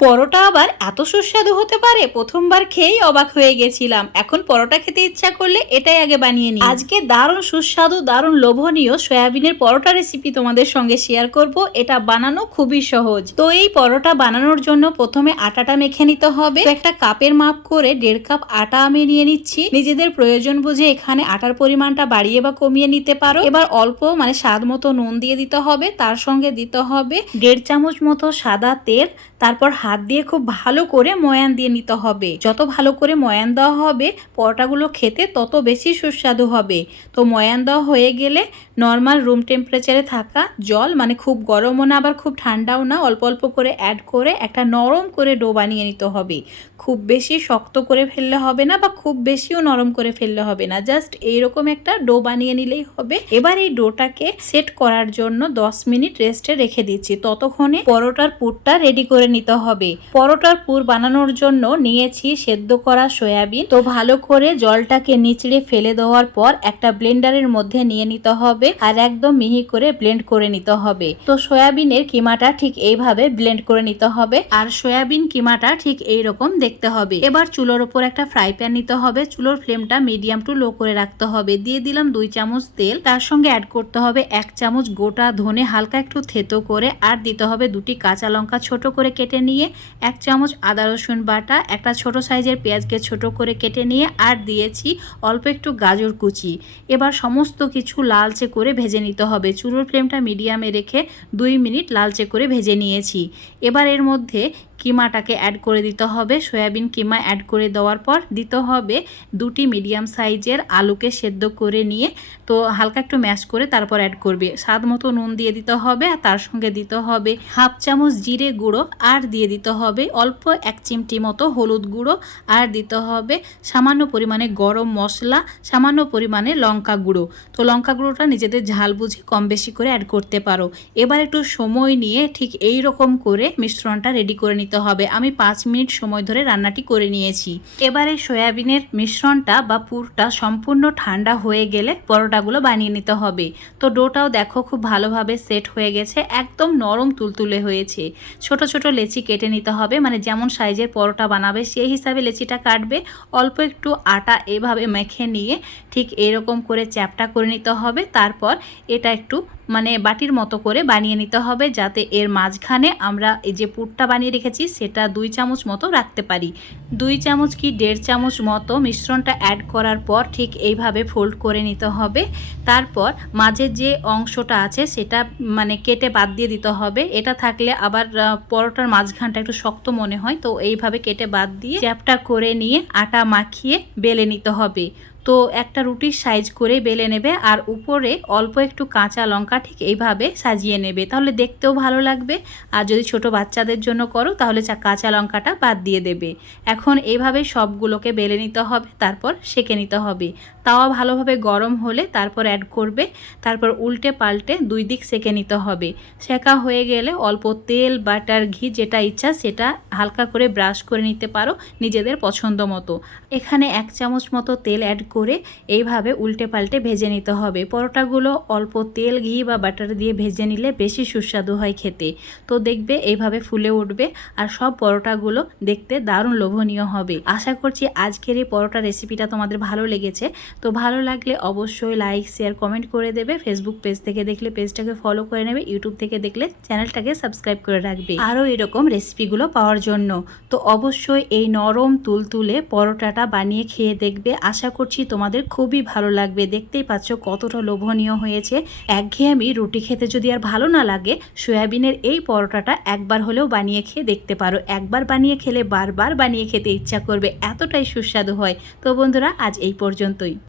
পরোটা আবার এত সুস্বাদু হতে পারে, প্রথমবার খেয়েই অবাক হয়ে গেছিলাম। এখন পরোটা খেতে ইচ্ছা করলে এটাই আগে বানিয়ে নিই। আজকে দারুণ সুস্বাদু, দারুণ লোভনীয় সয়াবিনের পরোটা রেসিপি তোমাদের সঙ্গে শেয়ার করব। এটা বানানো খুবই সহজ। তো এই পরোটা বানানোর জন্য প্রথমে আটাটা মেখে নিতে হবে। একটা কাপের মাপ করে দেড় কাপ আটা আমি নিয়ে নিচ্ছি। নিজেদের প্রয়োজন বুঝে এখানে আটার পরিমাণটা বাড়িয়ে বা কমিয়ে নিতে পারো। এবার অল্প মানে স্বাদ মতো নুন দিয়ে দিতে হবে। তার সঙ্গে দিতে হবে দেড় চামচ মতো সাদা তেল তারপর হাত দিয়ে খুব ভালো করে ময়ান দিয়ে নিতে হবে। যত ভালো করে ময়ান দেওয়া হবে, পরোটাগুলো খেতে তত বেশি সুস্বাদু হবে। তো ময়ান দেওয়া হয়ে গেলে নর্মাল রুম টেম্পারেচারে থাকা জল মানে খুব গরমও না, আবার খুব ঠান্ডাও না, অল্প অল্প করে অ্যাড করে একটা নরম করে ডো বানিয়ে নিতে হবে। খুব বেশি শক্ত করে ফেললে হবে না বা খুব বেশিও নরম করে ফেললে হবে না। জাস্ট এইরকম একটা ডো বানিয়ে নিলেই হবে। এবার এই ডোটাকে সেট করার জন্য 10 মিনিট রেস্টে রেখে দিচ্ছি। ততক্ষণে পরোটার পুরটা রেডি করে নিতে হবে। পরোটার পুর বানানোর জন্য নিয়েছি সেদ্ধ করা সয়াবিন। তো ভালো করে জলটাকে নিচড়ে ফেলে দেওয়ার পর একটা ব্লেন্ডারের মধ্যে নিয়ে নিতে হবে আর একদম মিহি করে ব্লেন্ড করে নিতে হবে। তো সয়াবিনের কিমাটা ঠিক এইভাবে ব্লেন্ড করে নিতে হবে আর সয়াবিন কিমাটা ঠিক এইরকম দেখতে হবে। এবার চুলোর ওপর একটা ফ্রাই প্যান নিতে হবে। চুলোর ফ্লেমটা মিডিয়াম টু লো করে রাখতে হবে। দিয়ে দিলাম দুই চামচ তেল। তার সঙ্গে অ্যাড করতে হবে এক চামচ গোটা ধনে হালকা একটু থেতো করে আর দিতে হবে দুটি কাঁচা লঙ্কা ছোট করে কেটে নিয়ে এক চামচ আদা রসুন বাটা, একটা ছোট সাইজের পেঁয়াজকে ছোট করে কেটে নিয়ে আর দিয়েছি অল্প একটু গাজর কুচি। এবার সমস্ত কিছু লালচে করে ভেজে নিতে হবে। চুলোর ফ্লেমটা মিডিয়ামে রেখে দুই মিনিট লালচে করে ভেজে নিয়েছি। এবার এর মধ্যে কিমাটাকে অ্যাড করে দিতে হবে। সয়াবিন কিমা অ্যাড করে দেওয়ার পর দিতে হবে দুটি মিডিয়াম সাইজের আলুকে সেদ্ধ করে নিয়ে। তো হালকা একটু ম্যাশ করে তারপর অ্যাড করবে। স্বাদ মতো নুন দিয়ে দিতে হবে আর তার সঙ্গে দিতে হবে হাফ চামচ জিরে গুঁড়ো আর দিয়ে দিতে হবে অল্প এক চিমটি মতো হলুদ গুঁড়ো আর দিতে হবে সামান্য পরিমাণে গরম মশলা, সামান্য পরিমাণে লঙ্কা গুঁড়ো। তো লঙ্কা গুঁড়োটা নিজেদের ঝাল বুঝে কম বেশি করে অ্যাড করতে পারো। এবার একটু সময় নিয়ে ঠিক এই রকম করে মিশ্রণটা রেডি করে নিতে হবে। আমি পাঁচ মিনিট সময় ধরে রান্নাটি করে নিয়েছি। এবারে সয়াবিনের মিশ্রণটা বা পুরটা সম্পূর্ণ ঠান্ডা হয়ে গেলে পরোটাগুলো বানিয়ে নিতে হবে। তো ডোটাও দেখো খুব ভালোভাবে সেট হয়ে গেছে, একদম নরম তুলতুলে হয়েছে। ছোট ছোট লেচি কেটে নিতে হবে মানে যেমন সাইজের পরোটা বানাবে সেই হিসাবে লেচিটা কাটবে। অল্প একটু আটা এভাবে মেখে নিয়ে ঠিক এরকম করে চ্যাপটা করে নিতে হবে। তারপর এটা একটু মানে বাটির মতো করে বানিয়ে নিতে হবে যাতে এর মাঝখানে আমরা এই যে পুরটা বানিয়ে রেখেছি, সেটা দুই চামচ মতো রাখতে পারি। দুই চামচ কি দেড় চামচ মতো মিশ্রণটা অ্যাড করার পর ঠিক এইভাবে ফোল্ড করে নিতে হবে। তারপর মাঝের যে অংশটা আছে, সেটা মানে কেটে বাদ দিয়ে দিতে হবে। এটা থাকলে আবার পরোটার মাঝখানটা একটু শক্ত মনে হয়, তো এইভাবে কেটে বাদ দিয়ে চ্যাপটা করে নিয়ে আটা মাখিয়ে বেলে নিতে হবে। তো একটা রুটির সাইজ করে বেলে নেবে আর উপরে অল্প একটু কাঁচা লঙ্কা ঠিক এইভাবে সাজিয়ে নেবে। তাহলে দেখতেও ভালো লাগবে। আর যদি ছোট বাচ্চাদের জন্য করো, তাহলে কাঁচা লঙ্কাটা বাদ দিয়ে দেবে। এখন এইভাবে সবগুলোকে বেলে নিতে হবে, তারপর সেকে নিতে হবে। তাওয়া ভালোভাবে গরম হলে তারপর অ্যাড করবে। তারপর উল্টে পাল্টে দুই দিক সেকে নিতে হবে। সেকা হয়ে গেলে অল্প তেল, বাটার, ঘি যেটা ইচ্ছা সেটা হালকা করে ব্রাশ করে নিতে পারো নিজেদের পছন্দ মতো। এখানে এক চামচ মতো তেল অ্যাড করে এইভাবে উল্টে পাল্টে ভেজে নিতে হবে। পরোটাগুলো অল্প তেল, ঘি বা বাটার দিয়ে ভেজে নিলে বেশি সুস্বাদু হয় খেতে। তো দেখবে এইভাবে ফুলে উঠবে আর সব পরোটাগুলো দেখতে দারুণ লোভনীয় হবে। আশা করছি আজকের এই পরোটা রেসিপিটা তোমাদের ভালো লেগেছে। তো ভালো লাগলে অবশ্যই লাইক শেয়ার কমেন্ট করে দেবে। ফেসবুক পেজ থেকে দেখলে পেজটাকে ফলো করে নেবে। ইউটিউব থেকে দেখলে চ্যানেলটাকে সাবস্ক্রাইব করে রাখবে। আরও এরকম রেসিপিগুলো পাওয়ার জন্য। তো অবশ্যই এই নরম, তুলতুলে পরোটাটা বানিয়ে খেয়ে দেখবে। আশা করছি তোমাদের খুবই ভালো লাগবে। দেখতেই পাচ্ছ কতটা লোভনীয় হয়েছে। একঘেয়েমি রুটি খেতে যদি আর ভালো না লাগে, সয়াবিনের এই পরোটাটা একবার হলেও বানিয়ে খেয়ে দেখতে পারো। একবার বানিয়ে খেলে বারবার বানিয়ে খেতে ইচ্ছা করবে। এতটাই সুস্বাদু হয়। তো বন্ধুরা, আজ এই পর্যন্তই।